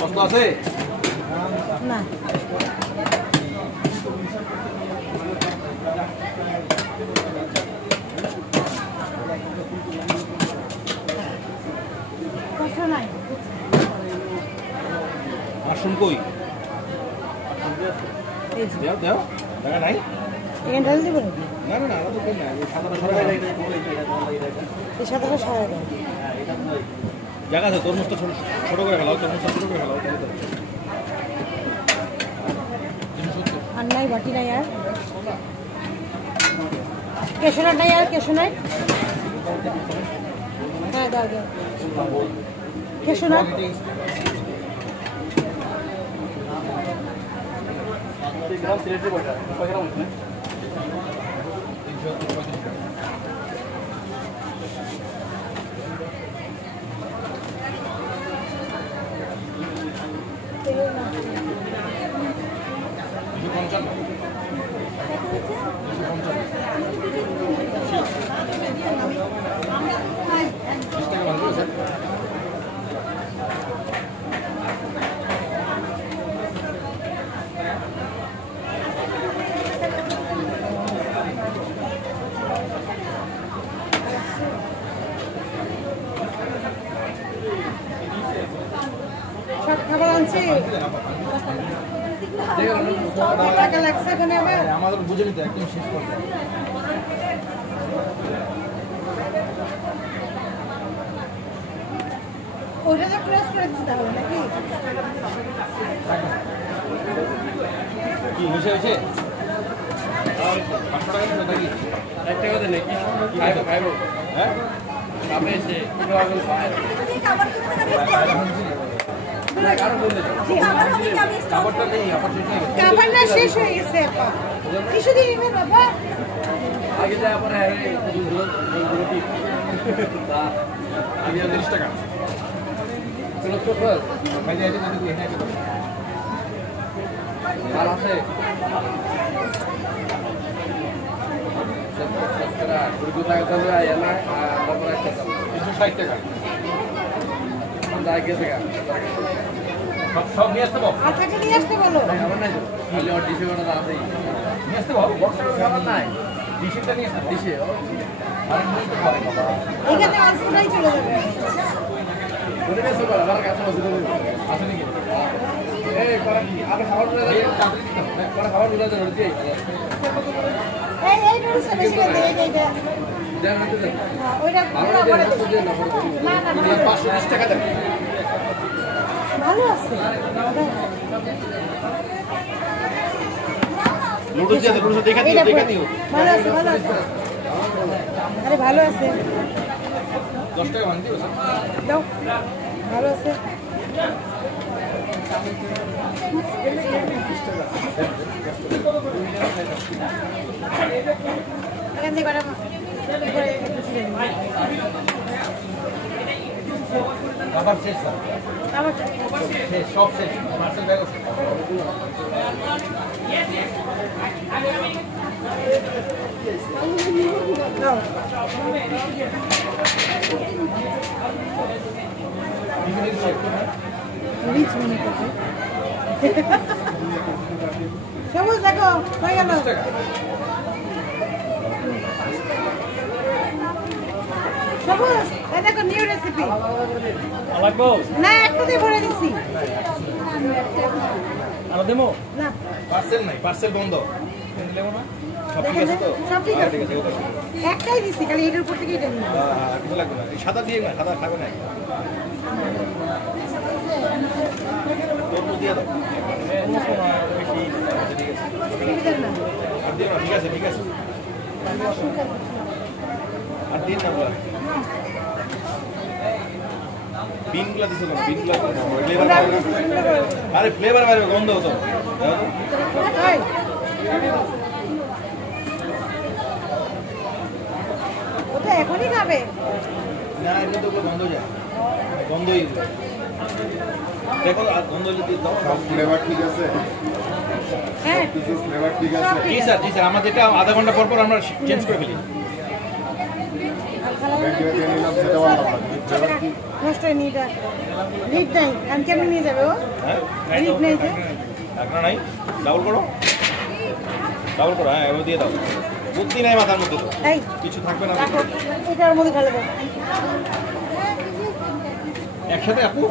কষ্ট আছে না কষ্ট নাই মাশরুম কই দাও দাও টাকা নাই এখানে ঢাল দিব না না না আলাদা তো না সাদাটা সরাই লাগে এই সাদাটা সরাই দাও জায়গা আছে তরমুজটা ছোট করে ফেলাও তরমুজটা ছোট করে ফেলাও আর নাই বাটি নাই আর কেশনার নাই আর কেশনার হ্যাঁ দাও দাও কেশনার গ্রাম সিলেটে বইটা কয় গ্রাম হচ্ছে সব খাবার আনছি টাকা লাগছে এখানে আবার আমাদের বুঝে নিতে একদম শেষ করতে ওটা তো ক্রস করেছি তাহলে নাকি কি হয়েছে হয়েছে 500 টাকা দিতে নাকি 1 টাকা দেন নাকি খাইবো হ্যাঁ আপনি এসে কিলো আগুন খাবারটা নেই আবার শেষ হয়ে গেছে খাবারটা শেষ হয়ে গেছে আপা কিছু দিন নেবে বাবা আগে যা পরে রুটি আগে 30 টাকা চলো তো ভাই যাই দিন দেখি হ্যাঁ আর আছে সত্তরা কুড়ি টাকা তো আয় না তারপর 160 টাকা দাই গেছে সব নিয়ে আসতে বল আটাকে নিয়ে আসতে বলো আমার নাই তো খালি আর ডিশে ওটা আছে নিয়ে আসতে বল বক্সের খাবার নাই ডিশেটা নিয়ে আসতে ডিশে আর নিয়ে তো পারে বাবা এখানে অল্পটাই চলে যাবে বলে গেছে বল আমার কাছে আছে নাকি এই করা কি আগে খাবার নিয়ে যাবে পরে খাবার নিয়ে যাবে রুটি এই নুডলস বেশি করে দে এই দে দেন হতে দেন ওইটা না না 520 টাকা দেন ভালো আছে নুডলস দিয়ে নুডলস দেখা দিও ভালো আছে আরে ভালো আছে 10 টাকা ভাঙ দিও দাও ভালো আছে এখান থেকে কটা খাবার শেষ স্যার আমার শেষ সব শেষ পার্সেল ব্যাগ আছে দাও রিচ মনে করছে সবুজ দেখো হয়ে গেল সবুজ এই দেখো নিউ রেসিপি লাগবো না একটা দিয়ে ভরে দিছি আর দেমো না পার্সেল নাই পার্সেল বন্ধ কিন্তু দেবো না সব ঠিক আছে তো সব ঠিক আছে ঠিক আছে একটাই দিছি খালি এটার উপর থেকে এটা নিয়ে কিছু লাগবে না সাদা দিয়ে না সাদা খাবে না তরমুজ দিয়ে দাও ঠিক আছে ঠিক আছে আর দিন না বলা বিনগুলা দিছো না বিনগুলা আরে ফ্লেভার বাইরে গন্ধ হতো ওটা এখনই খাবে না এটা তো গন্ধ যায় গন্ধই দেখো আর গন্ধ যদি দাও সব ফ্লেভার ঠিক আছে হ্যাঁ কিছু ফ্লেভার ঠিক আছে জি স্যার আমাদের এটা আধা ঘন্টা পর পর আমরা চেঞ্জ করে ফেলি নষ্ট হয়নি এটা লিড নাই আমি কেমন নিয়ে যাবে ও লিড নেই যে ঢাকনা নাই ডাবল করো হ্যাঁ এবার দিয়ে দাও বুদ্ধি নাই মাথার মধ্যে তো এই কিছু থাকবে না রাখো এটার মধ্যে ঢালে দাও একসাথে আপু